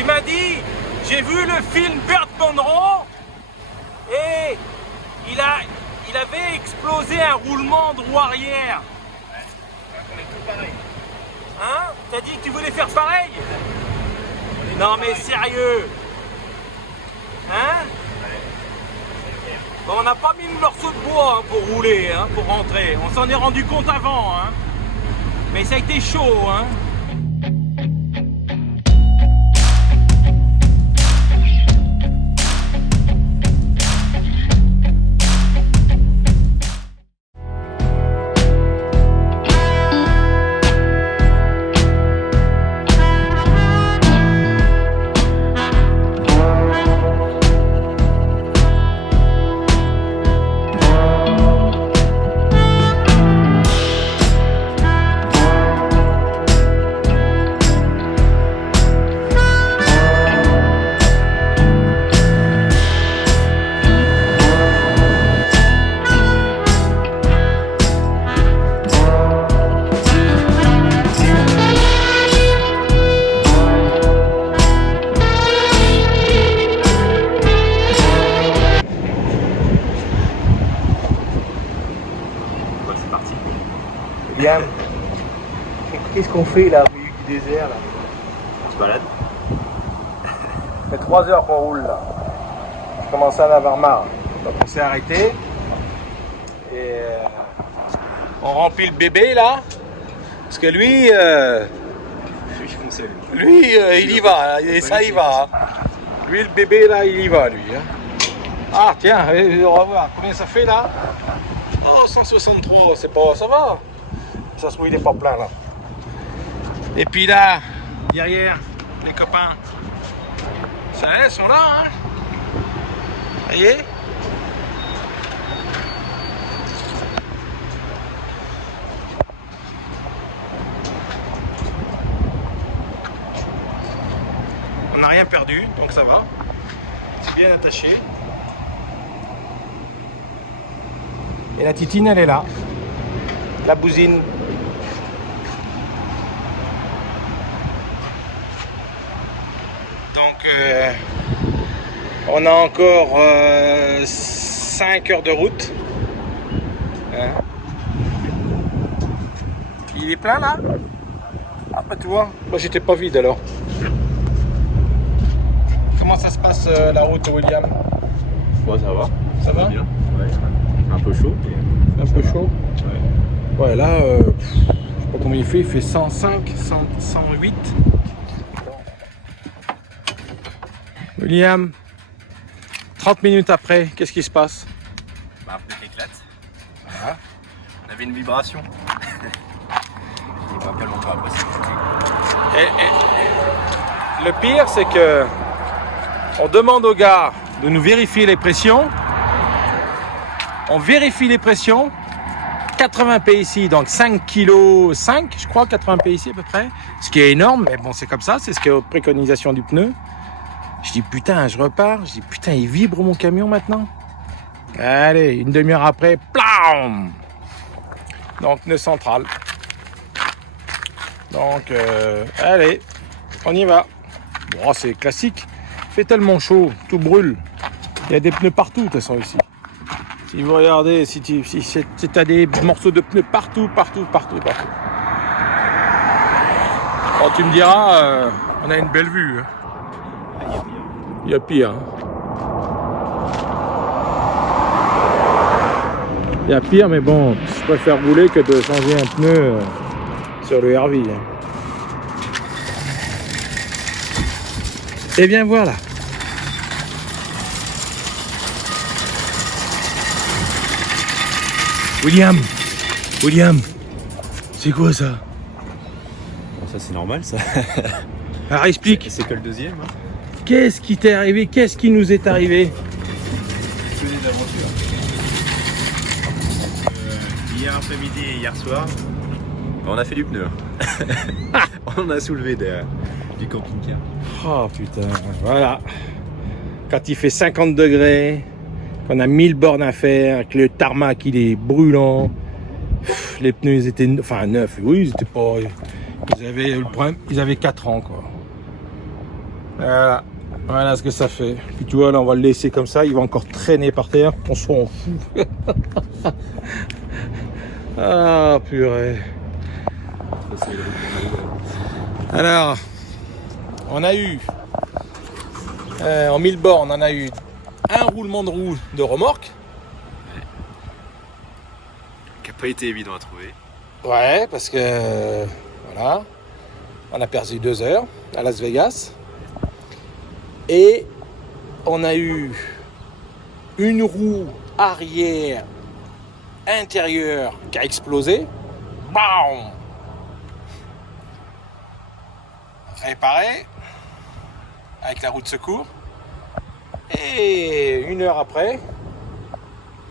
Il m'a dit, j'ai vu le film Burt Monroe et il avait explosé un roulement de roue arrière. On est tout pareil. Hein? T'as dit que tu voulais faire pareil? Non mais sérieux? Hein? Bon, on n'a pas mis le morceau de bois hein, pour rouler, hein, pour rentrer. On s'en est rendu compte avant, hein. Mais ça a été chaud, hein. William, qu'est-ce qu'on fait là au milieu du désert là? On se balade. Ça fait 3 heures qu'on roule là. Je commençais à en avoir marre. Donc on s'est arrêté. Et On remplit le bébé là. Parce que lui, il y va, et ça y va. Lui, le bébé là, il y va lui. Hein. Ah tiens, on va voir combien ça fait là. Oh, 163, c'est pas, ça va. Ça se trouve, il est pas plein là. Et puis là, derrière, les copains, ça y est, ils sont là, hein. Vous voyez? On n'a rien perdu, donc ça va. C'est bien attaché. Et la titine, elle est là. La bousine. Donc, on a encore 5 heures de route. Hein. Il est plein là? Ah bah tu vois, moi j'étais pas vide alors. Comment ça se passe la route, William? Ouais, ça va. Ça va? Bien. Ouais. Un peu chaud. Mais... Un peu chaud? Ouais. Ouais, là, je sais pas combien il fait 105, 108. William, 30 minutes après, qu'est-ce qui se passe? Bah, un peu éclate. Voilà. On avait une vibration. Et pas longtemps après, Et le pire, c'est que on demande aux gars de nous vérifier les pressions. On vérifie les pressions. 80 PSI, donc 5 kg 5, je crois, 80 PSI à peu près. Ce qui est énorme, mais bon, c'est comme ça, c'est ce qui est aux préconisations du pneu. Je dis putain, je repars. Je dis putain, il vibre mon camion maintenant. Allez, une demi-heure après, plam. Donc pneu central. Donc, allez, on y va. Bon, c'est classique. Il fait tellement chaud, tout brûle. Il y a des pneus partout, de toute façon, ici. Si vous regardez, si tu as des morceaux de pneus partout. Bon, tu me diras, on a une belle vue. Hein. Il y a pire. Hein. Il y a pire, mais bon, je préfère rouler que de changer un pneu sur le RV. Hein. Et bien voilà. William, c'est quoi ça? Bon, ça c'est normal ça. Alors explique. C'est que le deuxième. Hein. Qu'est-ce qui t'est arrivé? Qu'est-ce qui nous est arrivé? Exploser d'aventure. Hier après-midi et hier soir, on a fait du pneu. On a soulevé du camping-car. Oh putain, voilà. Quand il fait 50 degrés, qu'on a 1000 bornes à faire, que le tarmac il est brûlant, les pneus ils étaient enfin neufs, oui ils étaient pas, ils avaient le problème, ils avaient 4 ans quoi. Voilà. Voilà ce que ça fait. Puis tu vois, là, on va le laisser comme ça. Il va encore traîner par terre. On s'en fout. Ah, purée. Alors, on a eu, en 1000 bornes, on a eu un roulement de roue de remorque. Qui n'a pas été évident à trouver. Ouais, parce que, voilà, on a perdu 2 heures à Las Vegas. Et on a eu une roue arrière intérieure qui a explosé. Bam! Réparé avec la roue de secours. Et 1 heure après,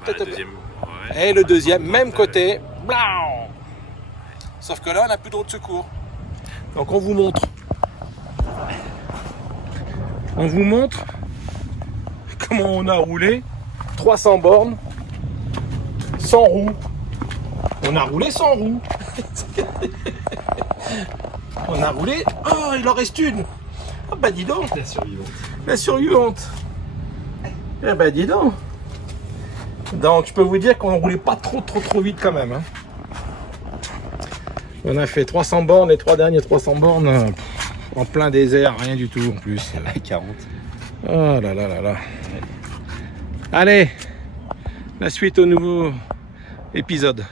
Bah, la deuxième, ouais. et le deuxième, même côté. Blam! Sauf que là, on n'a plus de roue de secours. Donc on vous montre. On vous montre comment on a roulé 300 bornes sans roue. On a roulé sans roue. On a roulé. Oh, il en reste une. Ah bah dis donc. La survivante. La survivante. Eh bah dis donc. Donc je peux vous dire qu'on roulait pas trop vite quand même. Hein. On a fait 300 bornes, les 3 derniers 300 bornes en plein désert, rien du tout en plus. 40. Oh là là là là. Allez, la suite au nouveau épisode.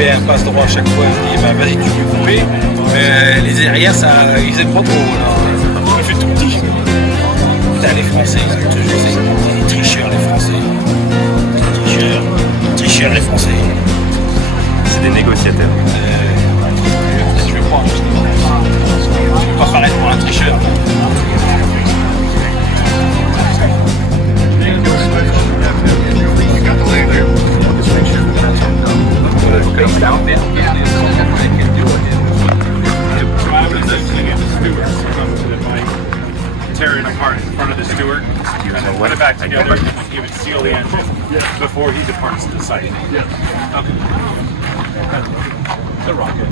fait un passe droit à chaque fois, je dis bah vas-y tu peux couper, mais les arrières ça ils aiment pas trop, il fait tout petit. Putain les Français, ils ont toujours ces tricheurs les Français. Tricheurs les Français. C'est des négociateurs. Je vais prendre. Je vais pas paraître pour un tricheur. Tear it apart in front of the steward and then put it back together and he would seal the engine before he departs the site. Okay. The rocket.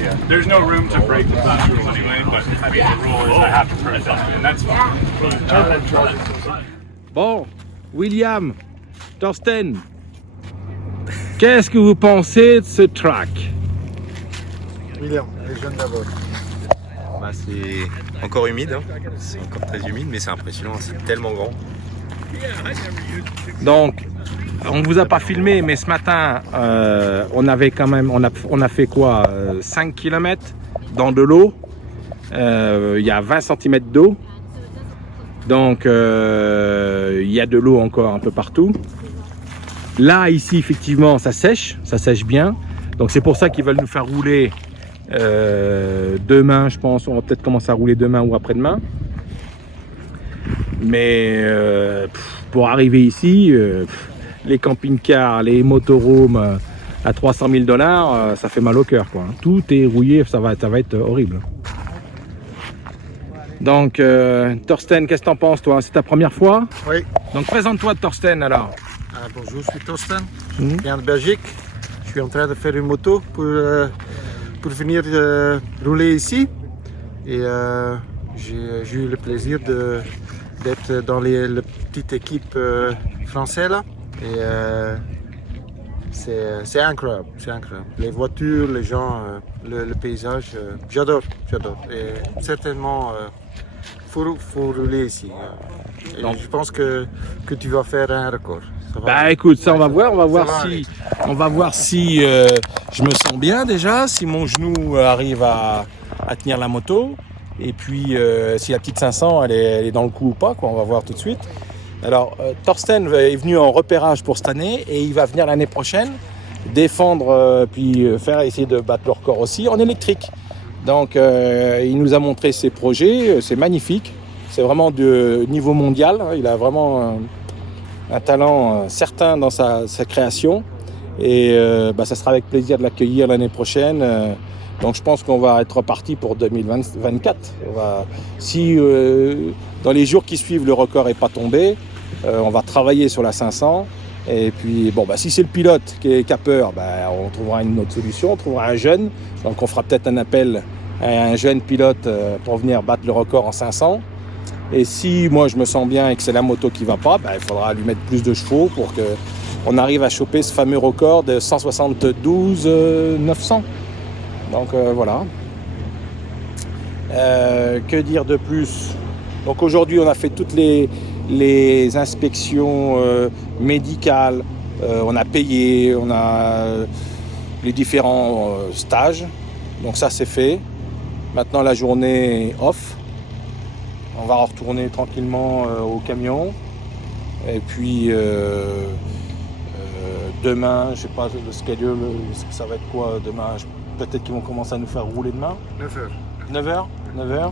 Yeah. There's no room to break the flash rule anyway, but I mean the rule is I have to turn it down, and that's fine. Bon, William, Thorsten, qu'est-ce que vous pensez de ce track? William, les jeunes d'abord. Bah, c'est encore humide, hein. C'est encore très humide, mais c'est impressionnant, c'est tellement grand. Donc, on vous a pas filmé, mais ce matin, on avait quand même, on a fait quoi, 5 km dans de l'eau. Il y a 20 cm d'eau. Donc, il y a de l'eau encore un peu partout. Là, ici, effectivement, ça sèche bien. Donc, c'est pour ça qu'ils veulent nous faire rouler demain, je pense. On va peut-être commencer à rouler demain ou après-demain. Mais pour arriver ici, les camping-cars, les motorhomes à 300 000 $, ça fait mal au cœur, quoi. Tout est rouillé, ça va être horrible. Donc, Thorsten, qu'est-ce que t'en penses, toi? C'est ta première fois? Oui. Donc, présente-toi, Thorsten, alors. Bonjour, je suis Thorsten. Je viens de Belgique. Je suis en train de faire une moto pour venir rouler ici. Et j'ai eu le plaisir d'être dans la petite équipe française là. Et c'est incroyable, Les voitures, les gens, le paysage, j'adore. Et certainement, faut rouler ici. Et je pense que tu vas faire un record. Bah écoute, ça on va voir si je me sens bien déjà, si mon genou arrive à tenir la moto, et puis si la petite 500 elle est dans le coup ou pas, quoi, on va voir tout de suite. Alors Thorsten est venu en repérage pour cette année et il va venir l'année prochaine défendre puis essayer de battre le record aussi en électrique. Donc il nous a montré ses projets, c'est magnifique, c'est vraiment de niveau mondial, il a vraiment un talent certain dans sa création et ça sera avec plaisir de l'accueillir l'année prochaine. Donc je pense qu'on va être reparti pour 2024. Si dans les jours qui suivent le record n'est pas tombé, on va travailler sur la 500 et puis si c'est le pilote qui a peur, on trouvera une autre solution, on trouvera un jeune, donc on fera peut-être un appel à un jeune pilote pour venir battre le record en 500. Et si moi je me sens bien et que c'est la moto qui va pas, il faudra lui mettre plus de chevaux pour qu'on arrive à choper ce fameux record de 172 900. Donc voilà. Que dire de plus? Donc aujourd'hui on a fait toutes les inspections médicales, on a payé, on a les différents stages. Donc ça c'est fait. Maintenant la journée off. On va retourner tranquillement au camion. Et puis demain, je sais pas le schedule, ça va être quoi demain? Peut-être qu'ils vont commencer à nous faire rouler demain. 9h. 9h.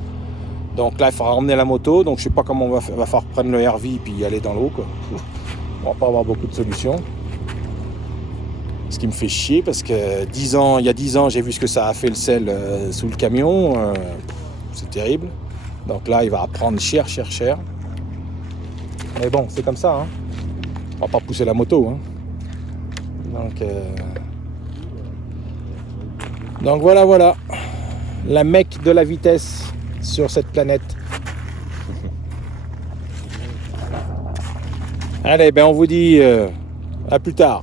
Donc là, il faudra emmener la moto. Donc je sais pas comment on va falloir prendre le RV puis y aller dans l'eau, quoi. On va pas avoir beaucoup de solutions. Ce qui me fait chier parce que il y a 10 ans, j'ai vu ce que ça a fait le sel sous le camion. C'est terrible. Donc là, il va prendre cher. Mais bon, c'est comme ça. On va pas pousser la moto. Donc voilà. La Mecque de la vitesse sur cette planète. Allez, on vous dit à plus tard.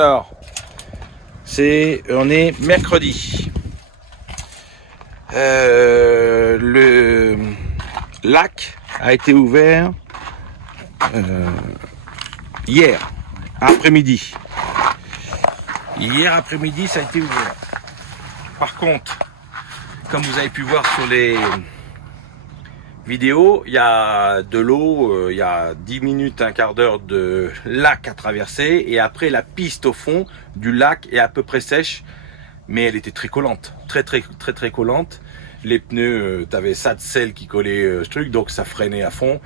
Alors, on est mercredi. Le lac a été ouvert hier après-midi. Hier après-midi, ça a été ouvert. Par contre, comme vous avez pu voir sur les vidéos, il y a de l'eau, il y a 10 minutes, un quart d'heure de lac à traverser, et après la piste au fond du lac est à peu près sèche, mais elle était très collante, très collante. Les pneus, t'avais ça de sel qui collait ce truc, donc ça freinait à fond.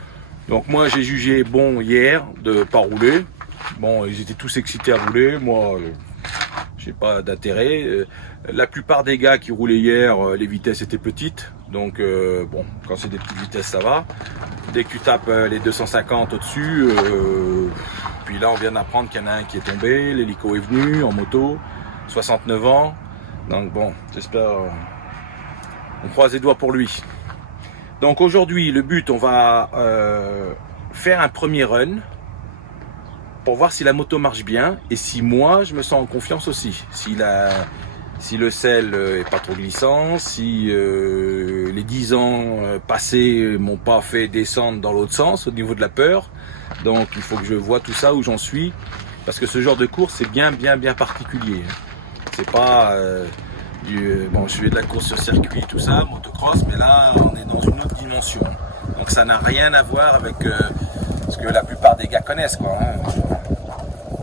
Donc moi j'ai jugé bon hier de pas rouler. Bon, ils étaient tous excités à rouler, moi j'ai pas d'intérêt. La plupart des gars qui roulaient hier, les vitesses étaient petites, donc bon, quand c'est des petites vitesses ça va. Dès que tu tapes les 250 au-dessus, puis là on vient d'apprendre qu'il y en a un qui est tombé, l'hélico est venu en moto, 69 ans, donc bon, j'espère, on croise les doigts pour lui. Donc aujourd'hui le but, on va faire un premier run, pour voir si la moto marche bien et si moi je me sens en confiance aussi. Si le sel est pas trop glissant, si les 10 ans passés m'ont pas fait descendre dans l'autre sens au niveau de la peur. Donc il faut que je vois tout ça où j'en suis, parce que ce genre de course c'est bien particulier. C'est pas bon, je fais de la course sur circuit, tout ça, motocross, mais là on est dans une autre dimension. Donc ça n'a rien à voir avec ce que la plupart des gars connaissent, quoi. Hein.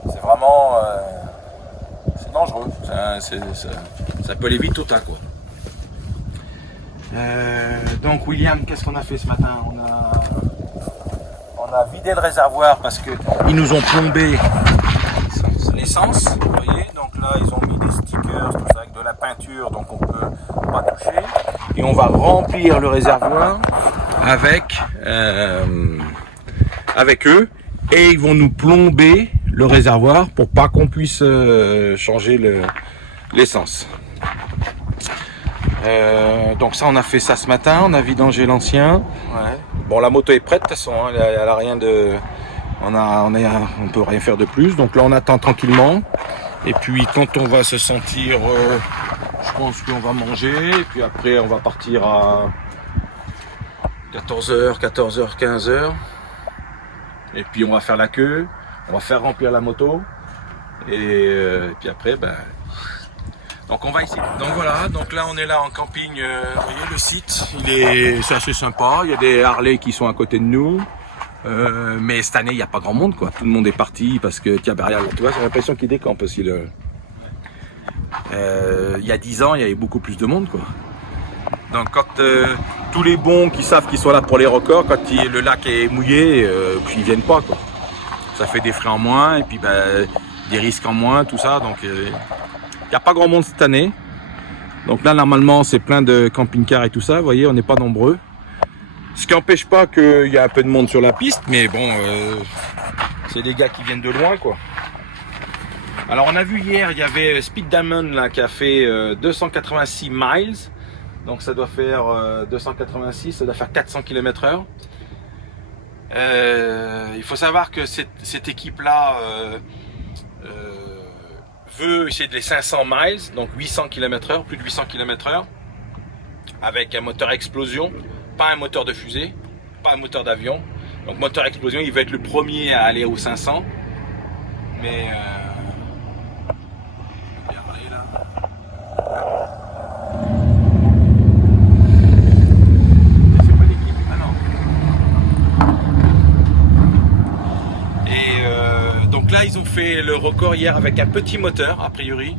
C'est vraiment, c'est dangereux. Ça peut aller vite au tas, quoi. Donc William, qu'est-ce qu'on a fait ce matin? On a vidé le réservoir parce que ils nous ont plombé l'essence, vous voyez. Donc là ils ont mis des stickers, tout ça, avec de la peinture, donc on peut pas toucher. Et on va remplir le réservoir avec eux, et ils vont nous plomber le réservoir pour pas qu'on puisse changer l'essence. Donc ça, on a fait ça ce matin, on a vidangé l'ancien. Ouais. Bon, la moto est prête de toute façon, hein, elle a rien de, on peut rien faire de plus. Donc là on attend tranquillement, et puis quand on va se sentir, je pense qu'on va manger, et puis après on va partir à 14h, 15h. Et puis on va faire la queue, on va faire remplir la moto, et puis après, ben, donc on va essayer. Donc voilà, donc là on est là en camping, vous voyez le site, c'est assez sympa, il y a des Harley qui sont à côté de nous, mais cette année il n'y a pas grand monde, quoi. Tout le monde est parti parce que tu vois, j'ai l'impression qu'ils décampent aussi. Il y a 10 ans il y avait beaucoup plus de monde, quoi. Donc quand tous les bons qui savent qu'ils sont là pour les records, quand le lac est mouillé, puis ils viennent pas, quoi. Ça fait des frais en moins, et puis ben, des risques en moins, tout ça. Donc il n'y a pas grand monde cette année. Donc là normalement c'est plein de camping-cars et tout ça, vous voyez, on n'est pas nombreux. Ce qui n'empêche pas qu'il y a un peu de monde sur la piste, mais bon, c'est des gars qui viennent de loin, quoi. Alors on a vu hier, il y avait Speed Diamond là, qui a fait 286 miles. Donc ça doit faire 286, ça doit faire 400 km/h. Il faut savoir que cette équipe-là veut essayer de les 500 miles, donc 800 km/h, plus de 800 km/h, avec un moteur à explosion, pas un moteur de fusée, pas un moteur d'avion. Donc moteur à explosion, il va être le premier à aller aux 500. Mais regardez là. Donc là ils ont fait le record hier avec un petit moteur, a priori.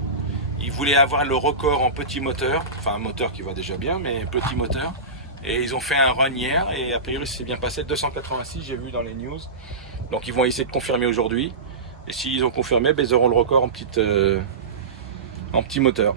Ils voulaient avoir le record en petit moteur, enfin un moteur qui va déjà bien, mais petit moteur. Et ils ont fait un run hier, et a priori c'est bien passé, 286 j'ai vu dans les news. Donc ils vont essayer de confirmer aujourd'hui. Et s'ils ont confirmé, ben, ils auront le record en petit moteur.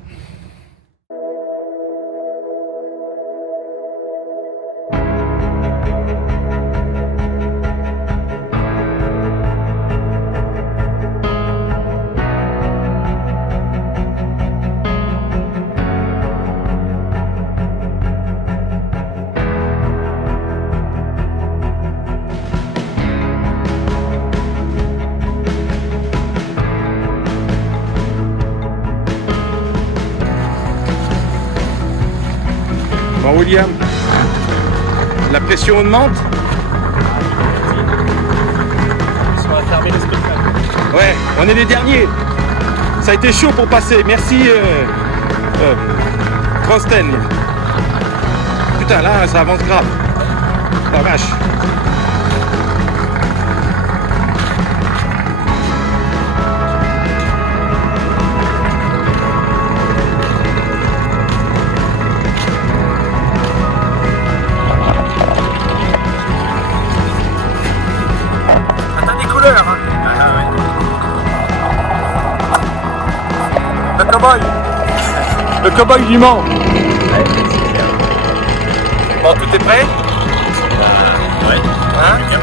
Bon William, la pression augmente. On va fermer le spectacle. Ouais, on est les derniers. Ça a été chaud pour passer. Merci Krosten. Putain, là, ça avance grave. La vache. T'as des couleurs, hein. Le cow-boy. Le cow-boy du Mans. Bon, tout est prêt? Ouais. Hein? Et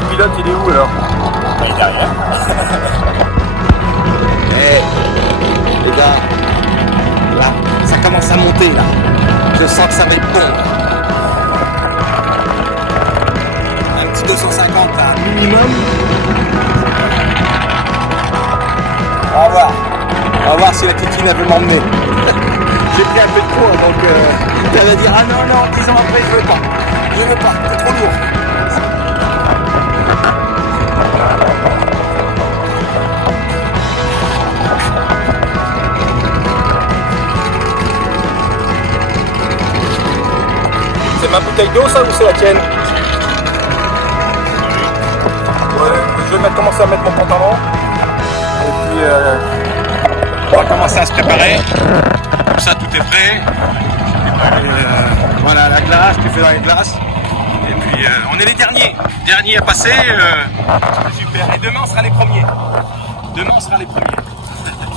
le pilote, il est où alors? Il est derrière. Les gars, là, ça commence à monter là. Je sens que ça va être bon. Un petit 250 là, minimum. On va voir si la Kikine elle veut m'emmener. J'ai pris un peu de poids donc elle va dire ah non, 10 ans après je veux pas, c'est trop lourd. C'est ma bouteille d'eau ça ou c'est la tienne? Ouais, je vais commencer à mettre mon pantalon. Et puis on va commencer à se préparer. Comme ça tout est prêt. Et, voilà la glace, tu fais dans les glaces. Et puis on est les derniers. Derniers à passer. Super. Et demain on sera les premiers. Demain on sera les premiers.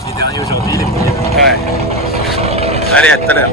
Les derniers aujourd'hui, les premiers. Ouais. Allez, à tout à l'heure.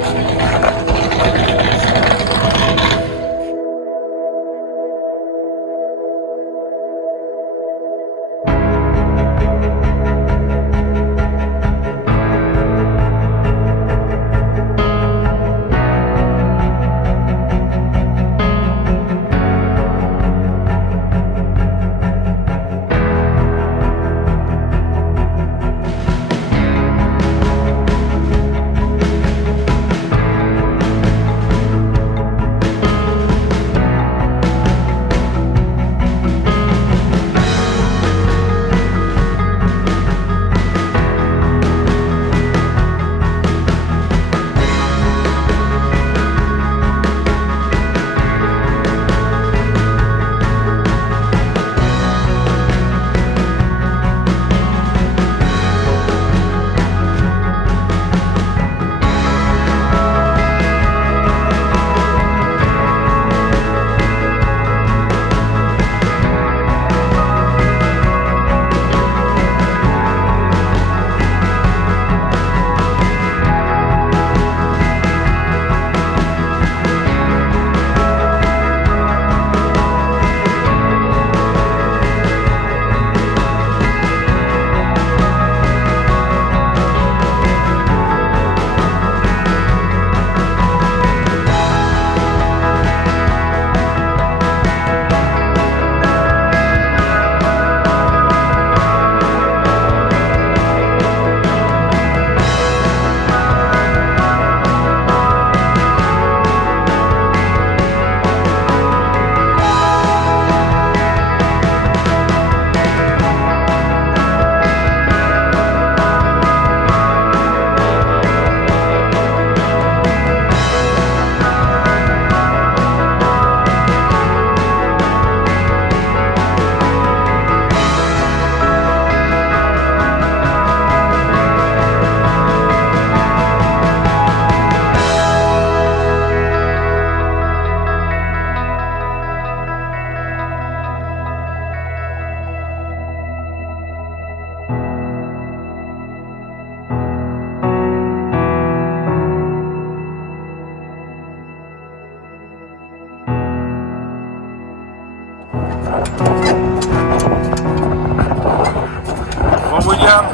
Bon William,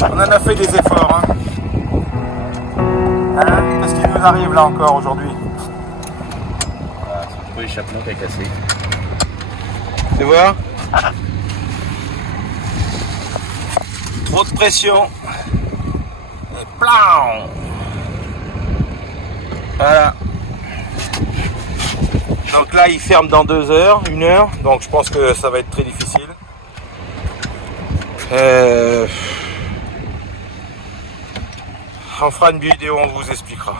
on en a fait des efforts. Hein, qu'est-ce qui nous arrive là encore aujourd'hui? C'est le échappement qui a cassé. Tu vois? Trop de pression. Et plan. Voilà. Donc là, il ferme dans 2 heures, 1 heure. Donc je pense que ça va être très difficile. On fera une vidéo, on vous expliquera.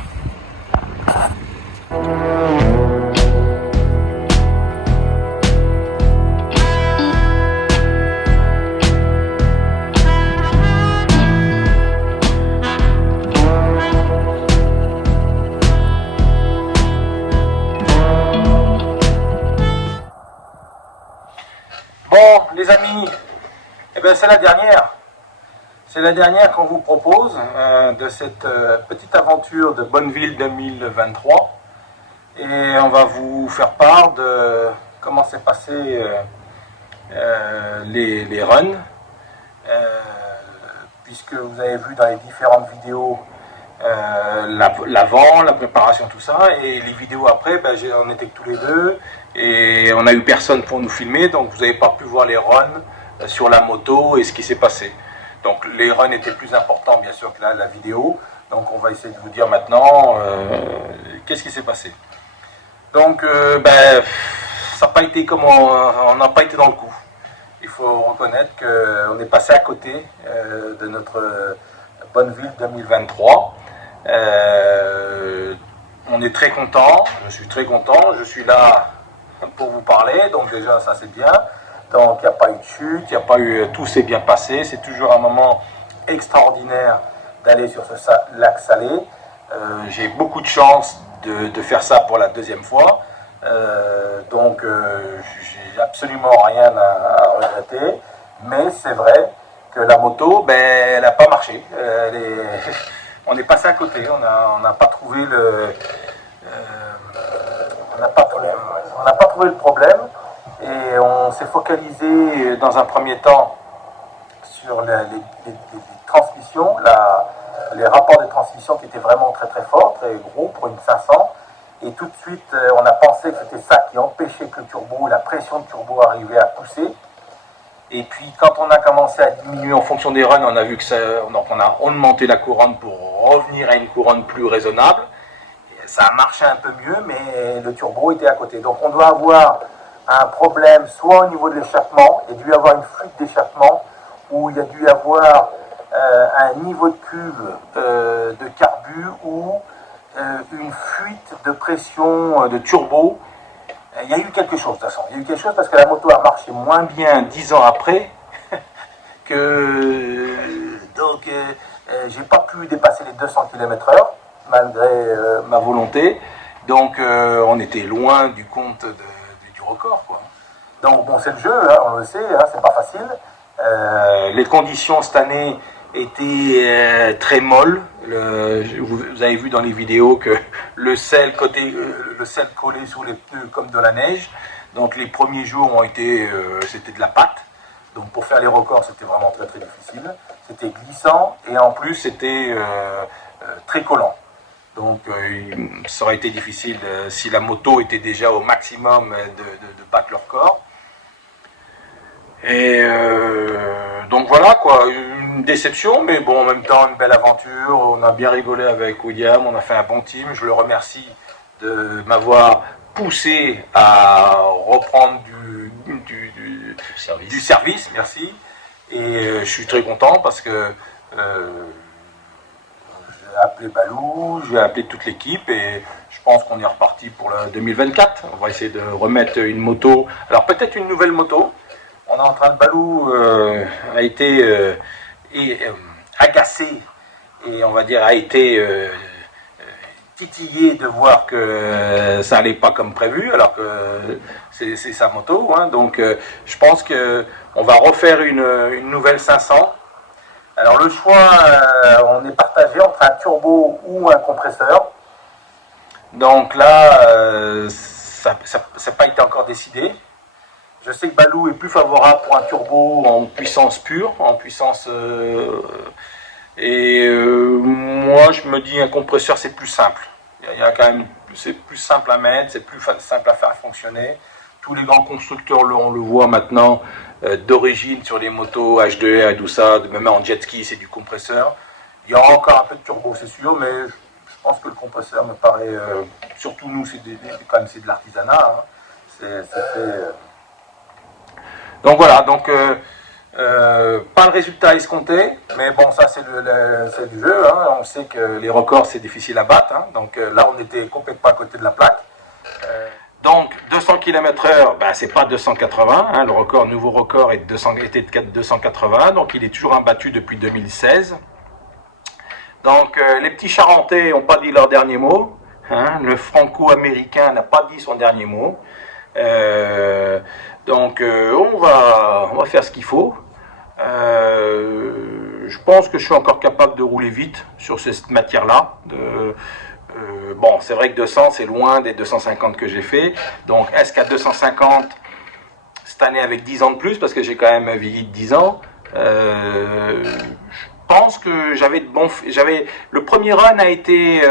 Bon, les amis, eh ben, c'est la dernière. C'est la dernière qu'on vous propose de cette petite aventure de Bonneville 2023. Et on va vous faire part de comment s'est passé les runs. Puisque vous avez vu dans les différentes vidéos l'avant, la préparation, tout ça. Et les vidéos après, ben, on était que tous les deux. Et on n'a eu personne pour nous filmer. Donc vous n'avez pas pu voir les runs sur la moto et ce qui s'est passé. Donc les runs étaient plus importants bien sûr que la vidéo. Donc on va essayer de vous dire maintenant qu'est-ce qui s'est passé. Donc ben, ça n'a pas été comme on n'a pas été dans le coup. Il faut reconnaître qu'on est passé à côté de notre Bonneville 2023. On est très content, je suis très content, je suis là pour vous parler, donc déjà ça c'est bien. Donc il n'y a pas eu de chute, il n'y a pas eu, tout s'est bien passé, c'est toujours un moment extraordinaire d'aller sur ce lac salé. J'ai beaucoup de chance de faire ça pour la 2e fois, donc j'ai absolument rien à regretter, mais c'est vrai que la moto, ben, elle n'a pas marché, on est passé à côté, on n'a pas trouvé on n'a pas trouvé le problème. Et on s'est focalisé dans un premier temps sur les transmissions, les rapports de transmission qui étaient vraiment très très forts, très gros pour une 500. Et tout de suite, on a pensé que c'était ça qui empêchait que le turbo, la pression de turbo arrivait à pousser. Et puis quand on a commencé à diminuer en fonction des runs, on a vu que ça, donc on a augmenté la couronne pour revenir à une couronne plus raisonnable. Et ça a marché un peu mieux, mais le turbo était à côté. Donc on doit avoir un problème soit au niveau de l'échappement, il y a dû y avoir une fuite d'échappement, ou il y a dû y avoir un niveau de cuve de carbu, ou une fuite de pression de turbo. Il y a eu quelque chose de toute façon, il y a eu quelque chose parce que la moto a marché moins bien 10 ans après, donc j'ai pas pu dépasser les 200 km/h, malgré ma volonté, donc on était loin du compte du record, quoi. Donc bon, c'est le jeu, hein, on le sait, hein, c'est pas facile. Les conditions cette année étaient très molles. Vous avez vu dans les vidéos que le sel collait sur les pneus comme de la neige. Donc les premiers jours ont été, c'était de la pâte. Donc pour faire les records, c'était vraiment très très difficile. C'était glissant et en plus c'était très collant. Donc ça aurait été difficile si la moto était déjà au maximum de battre leur corps. Et donc voilà quoi, une déception, mais bon, en même temps une belle aventure. On a bien rigolé avec William, on a fait un bon team. Je le remercie de m'avoir poussé à reprendre du service, merci. Et je suis très content parce que j'ai appelé Balou, j'ai appelé toute l'équipe et je pense qu'on est reparti pour le 2024. On va essayer de remettre une moto, alors peut-être une nouvelle moto. On est en train de, Balou a été agacé et on va dire a été titillé de voir que ça allait pas comme prévu, alors que c'est sa moto, hein. Donc je pense que on va refaire une nouvelle 500. Alors le choix, on est partagé entre un turbo ou un compresseur. Donc là, ça n'a pas été encore décidé. Je sais que Balou est plus favorable pour un turbo en puissance pure, en puissance... moi, je me dis un compresseur, c'est plus simple. Il y a quand même, c'est plus simple à mettre, c'est plus simple à faire fonctionner. Tous les grands constructeurs, on le voit maintenant, d'origine sur les motos H2R et tout ça, même en jet ski, c'est du compresseur. Il y aura encore un peu de turbo, c'est sûr, mais je pense que le compresseur me paraît, surtout nous, c'est quand même de l'artisanat. Hein. C'est fait, Donc voilà, donc pas le résultat escompté, mais bon, ça c'est du jeu. Hein. On sait que les records c'est difficile à battre. Hein. Donc là, on était complètement à côté de la plaque. Donc 200 km/h, ben, c'est pas 280. Hein. Le record, nouveau record était de 280, donc il est toujours imbattu depuis 2016. Donc les petits Charentais n'ont pas dit leur dernier mot. Hein. Le Franco-américain n'a pas dit son dernier mot. Donc on va faire ce qu'il faut. Je pense que je suis encore capable de rouler vite sur cette matière-là. Bon, c'est vrai que 200 c'est loin des 250 que j'ai fait. Donc est-ce qu'à 250 cette année avec 10 ans de plus, parce que j'ai quand même vieilli de 10 ans, je pense que le premier run a été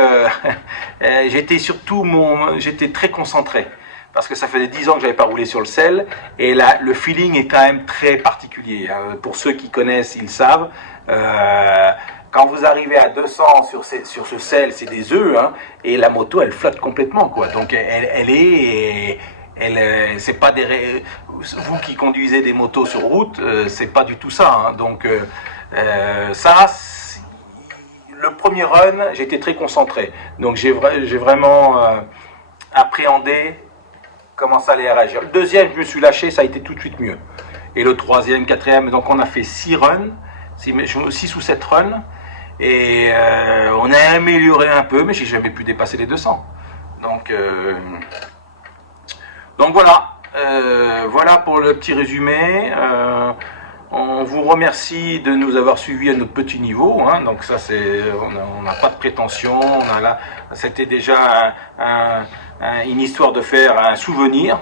j'étais très concentré. Parce que ça faisait 10 ans que j'avais pas roulé sur le sel, et là, le feeling est quand même très particulier. Pour ceux qui connaissent, ils savent. Quand vous arrivez à 200 sur ce sel, c'est des œufs, hein, et la moto, elle flotte complètement, quoi. Donc, c'est pas vous qui conduisez des motos sur route, c'est pas du tout ça. Hein. Donc, le premier run, j'étais très concentré. Donc, j'ai vraiment appréhendé comment ça allait réagir. Le deuxième, je me suis lâché, ça a été tout de suite mieux. Et le troisième, quatrième, donc on a fait 6 runs, 6 ou 7 runs, et on a amélioré un peu, mais j'ai jamais pu dépasser les 200. Donc voilà, voilà pour le petit résumé. On vous remercie de nous avoir suivis à notre petit niveau. Hein. Donc ça, on n'a pas de prétention. C'était déjà une histoire de faire un souvenir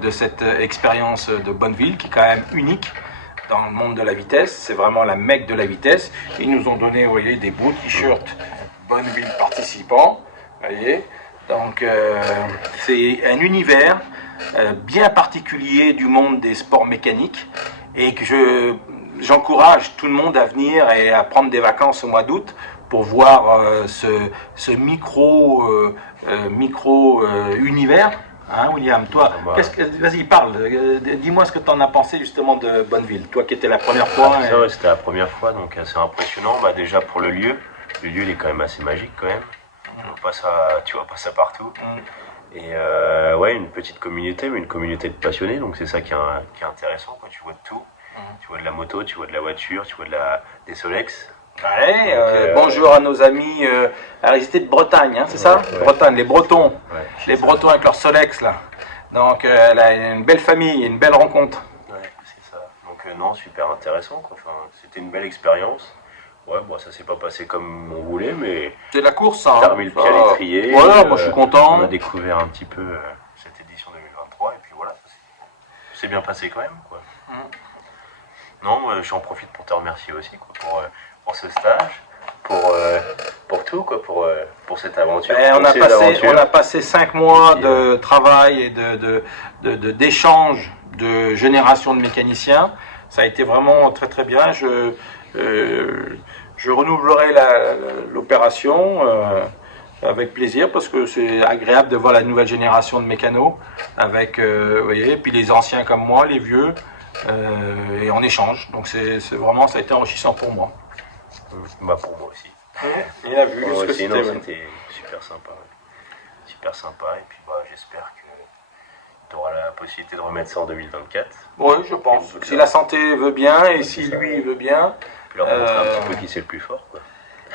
de cette expérience de Bonneville, qui est quand même unique dans le monde de la vitesse. C'est vraiment la mecque de la vitesse. Ils nous ont donné, vous voyez, des beaux t-shirts Bonneville participants. Voyez. Donc c'est un univers bien particulier du monde des sports mécaniques, et que j'encourage tout le monde à venir et à prendre des vacances au mois d'août pour voir ce micro univers. Hein, William, toi, vas-y, parle. Dis-moi ce que tu en as pensé justement de Bonneville. Toi qui étais la première fois. Ouais, c'était la première fois, donc assez impressionnant. Bah, déjà pour le lieu. Le lieu il est quand même assez magique quand même. Tu vois pas ça partout. Et ouais, une petite communauté, mais une communauté de passionnés, donc c'est ça qui est intéressant, quoi. Tu vois de tout. Tu vois de la moto, tu vois de la voiture, tu vois des Solex. Ouais, bonjour à nos amis, alors ils étaient de Bretagne, hein, c'est ça? Ouais. Bretagne, les Bretons. Ouais, les Bretons avec leur Solex, là. Donc là, une belle famille, une belle rencontre. Ouais, c'est ça. Donc non, super intéressant, quoi. Enfin, c'était une belle expérience. Ouais, bon, ça s'est pas passé comme on voulait, mais c'est la course, hein. T'as remis le pied à l'étrier. Voilà, moi je suis content. On a découvert un petit peu cette édition 2023, et puis voilà, c'est bien passé quand même, quoi. Non, j'en profite pour te remercier aussi, quoi, pour ce stage, pour tout, quoi, pour cette aventure. On a passé 5 mois de travail et d'échange de génération de mécaniciens. Ça a été vraiment très très bien. Je renouvellerai l'opération avec plaisir, parce que c'est agréable de voir la nouvelle génération de mécanos avec, vous voyez, puis les anciens comme moi, les vieux, et on échange. Donc c'est vraiment, ça a été enrichissant pour moi. Bah pour moi aussi. Il a vu ce que c'était super sympa. Super sympa, et puis bah, j'espère que tu auras la possibilité de remettre ça en 2024. Oui, je pense. Si la santé veut bien, et si lui veut bien. Puis leur montrer un petit peu qui c'est le plus fort, quoi.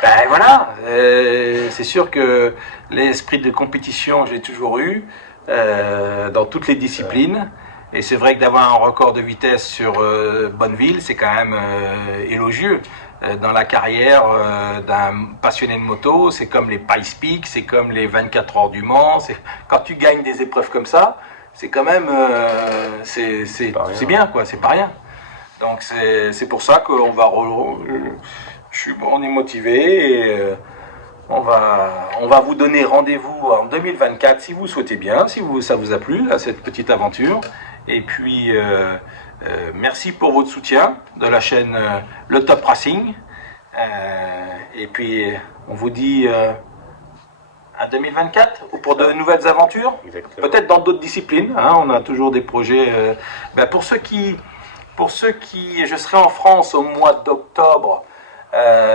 Ben voilà, c'est sûr que l'esprit de compétition, j'ai toujours eu dans toutes les disciplines. Et c'est vrai que d'avoir un record de vitesse sur Bonneville, c'est quand même élogieux. Dans la carrière d'un passionné de moto, c'est comme les Pikes Peak, c'est comme les 24 heures du Mans. Quand tu gagnes des épreuves comme ça, c'est quand même c'est bien, quoi, c'est pas rien. Donc c'est pour ça qu'on va on est motivé, et on va vous donner rendez-vous en 2024 si vous souhaitez bien, si ça vous a plu à cette petite aventure. Et puis merci pour votre soutien de la chaîne Le Top Racing. Et puis on vous dit à 2024 ou pour de nouvelles aventures. Exactement. Peut-être dans d'autres disciplines. Hein, on a toujours des projets. Pour ceux qui, je serai en France au mois d'octobre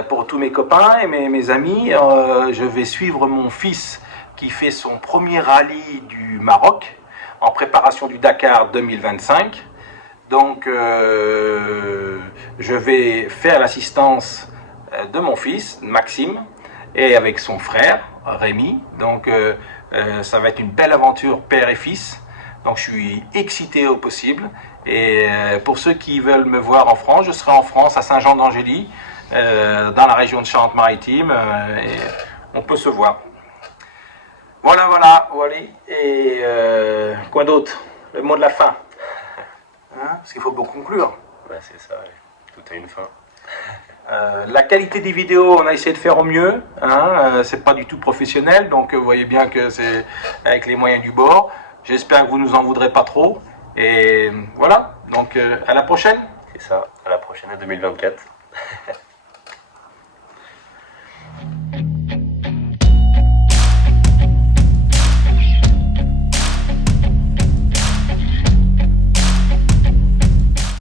pour tous mes copains et mes amis. Je vais suivre mon fils qui fait son premier rallye du Maroc en préparation du Dakar 2025. Donc, je vais faire l'assistance de mon fils, Maxime, et avec son frère, Rémi. Donc, ça va être une belle aventure père et fils. Donc, je suis excité au possible. Et pour ceux qui veulent me voir en France, je serai en France, à Saint-Jean-d'Angély, dans la région de Charente-Maritime, et on peut se voir. Voilà. Et quoi d'autre? Le mot de la fin. Hein, parce qu'il faut beaucoup conclure. Ouais, c'est ça, ouais. Tout a une fin. La qualité des vidéos, on a essayé de faire au mieux. Hein, c'est pas du tout professionnel, donc vous voyez bien que c'est avec les moyens du bord. J'espère que vous nous en voudrez pas trop. Et voilà, donc à la prochaine. C'est ça, à la prochaine, à 2024.